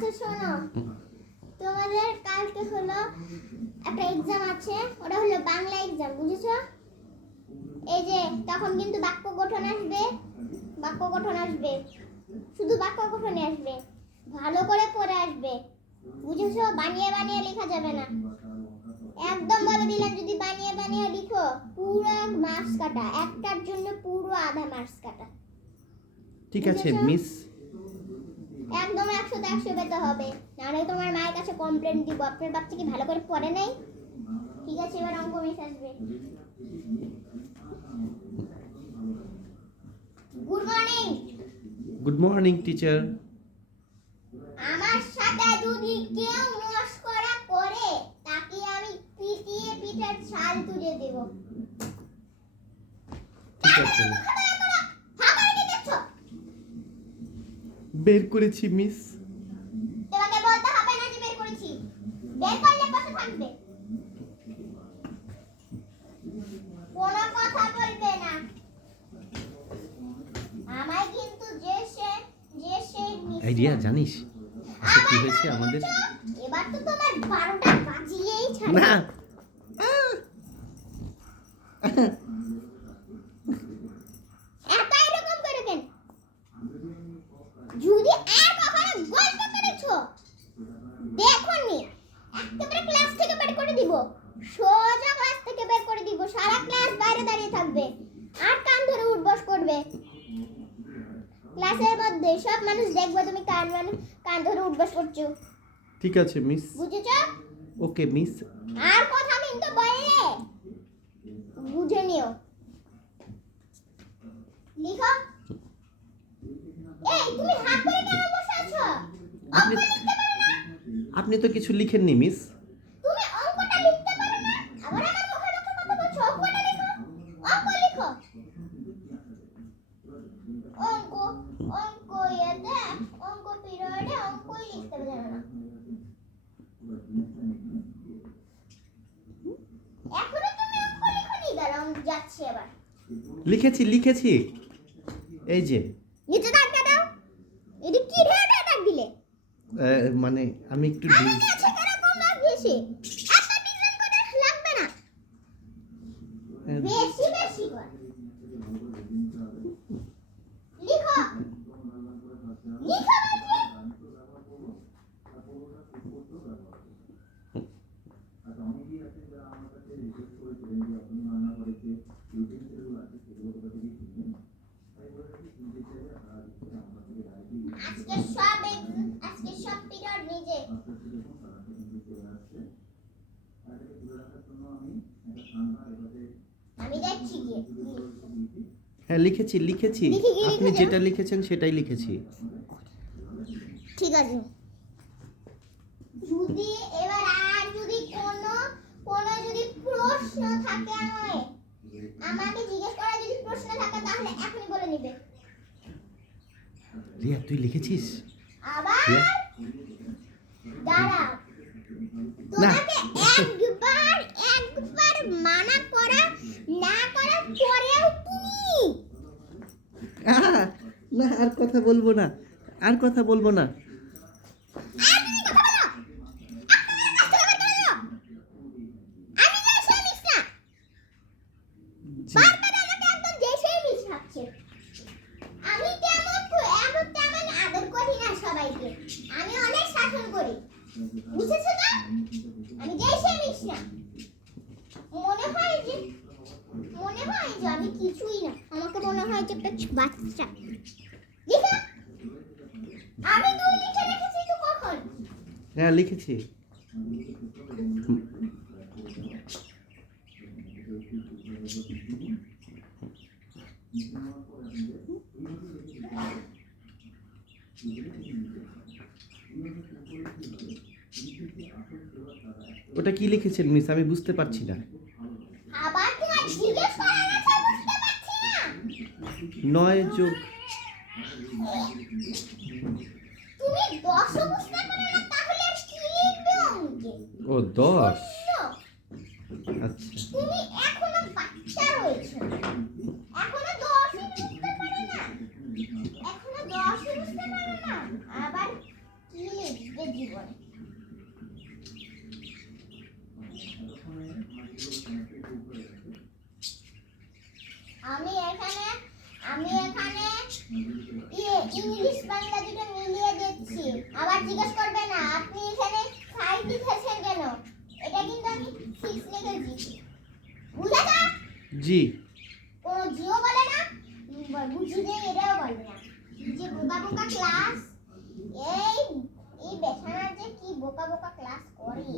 আচ্ছা শোনো, তোমাদের কালকে হলো একটা এক্সাম আছে, ওটা হলো বাংলা এক্সাম, বুঝেছো? এই যে তখন কিন্তু বাক্য গঠন আসবে, শুধু বাক্য গঠনে আসবে, ভালো করে পড়ে আসবে, বুঝেছো? বানিয়ে বানিয়ে লেখা যাবে না, একদম বলে দিলাম। যদি বানিয়ে বানিয়ে লিখো পুরো মার্কস কাটা, একটার জন্য পুরো আধা মার্কস কাটা। ঠিক আছে মিস। একদম 100 তে 100 পেতে হবে, নাহলে তোমার মায়ের কাছে কমপ্লেন দিব, আপনার বাচ্চা কি ভালো করে পড়ে নাই। ঠিক আছে, এবার অঙ্ক মিস আসবে। Good morning. Good morning teacher. আমার সাথে যদি কেউ মস্করা করে তাকে আমি পিটিয়ে পিঠের ছাল তুলে দেব। ঠিক আছে, বের করেছি মিস। তোমাকে বলতে হবে না যে বের করেছি, বের করলে বসে থাকবে, কোনো কথা বলবে না। আমায় কিন্তু যে সে আইডিয়া জানিস আজকে কি হয়েছে আমাদের? এবার তো তোমার 12টা বাজিয়েই ছাড়বে না এত এরকম করে কেন? যদি আর কখনো গল্প করেছো দেখোনি, একেবারে ক্লাস থেকে বের করে দিব, সোজা ক্লাস থেকে বের করে দিব, সারা ক্লাস বাইরে দাঁড়িয়ে থাকবে আর কান ধরে উঠবস করবে। ক্লাসের মধ্যে সব মানুষ দেখবে তুমি কান ধরে উঠবস করছো। ঠিক আছে মিস। বুঝেছো? ওকে মিস। আর কথা কিন্তু বললে বুঝে নিও। লিখো। এই তুমি হাত ধরে কেন বসে আছো? আপনি আপনি তো কিছু লিখেননি মিস। তুমি অঙ্কটা লিখতে পারো না, আবার আমার মুখে মুখে কথা বলছো। অঙ্কটা লিখো, অঙ্ক লিখো। অঙ্ক অঙ্ক এতে অঙ্ক পিরিয়ডে অঙ্কই লিখতে পারো না। এখনো তুমি অঙ্ক লিখোনি, দাঁড়াও যাচ্ছি এবার। লিখেছি এই যে। নিচে দাগটা দাও। এটি কি ঢেলে দাগ দিলে? মানে আমি একটু আমার কাছে কেরকম দাগ দিয়েছি? এত ডিজাইন করে লাগবে না, বেশি বেশি কর। লিখো লিখো আজকে সব পিরিয়ড নিজে। আমি দেখছি গিয়ে। হ্যাঁ লিখেছি আপনি যেটা লিখেছেন সেটাই লিখেছি। ঠিক আছে। যদি এবার আর যদি কোনো যদি প্রশ্ন থাকে আমাকে জিজ্ঞেস করা, যদি প্রশ্ন থাকে তাহলে এখনই বলে নিবে। রিয়া তুই লিখেছিস? আবার রিয়া? দাঁড়াও, না। তোমাকে একবার মানা করা না করার পরেও তুমি না আর কথা বলবো না, আর কথা বলবো না। আর তুমি কথা বলো। আমি যে সেই মিস না, বারবার আমাকে একদম যে সেই মিস ভাবছে। আমি তেমন আদর করি না সবাইকে, আমি অনেক শাসন করি, বুঝেছো না? আমি যে সেই মিস না। মনে হয় যে আমি কিছুই না, আমাকে মনে হয় যে একটা বাচ্চা। লিখো। আমি 2 লিখে রেখেছি তো কখন? হ্যাঁ লিখেছি। ওটা কি লিখেছেন মিস? আমি বুঝতে পারছি না। আবার তোমার জিজ্ঞেস করার আছে, বুঝতে পারছি না। 9 যোগ তুমি 10 বুঝতে পারো না, তাহলে আর কি লিখবে অঙ্কে? ও 10। তো আচ্ছা তুমি এখনো বাচ্চা রয়েছে, এখনো 10 বুঝতে পারো না, আবার কি লিখবে? আমি এখানে ইংলিশ বাংলা দুটো মিলিয়ে দিচ্ছি। আবার জিজ্ঞেস করবে না আপনি এখানে 5 লিখেছেন কেন, এটা কিন্তু আমি 6 লিখেছি। বুঝেছো? জি। কোনো জিও বলে না, বুঝি নেই এটাও বলে না। কি যে বোকা বোকা ক্লাস, এই এই বেছানার যে কি বোকা বোকা ক্লাস করে।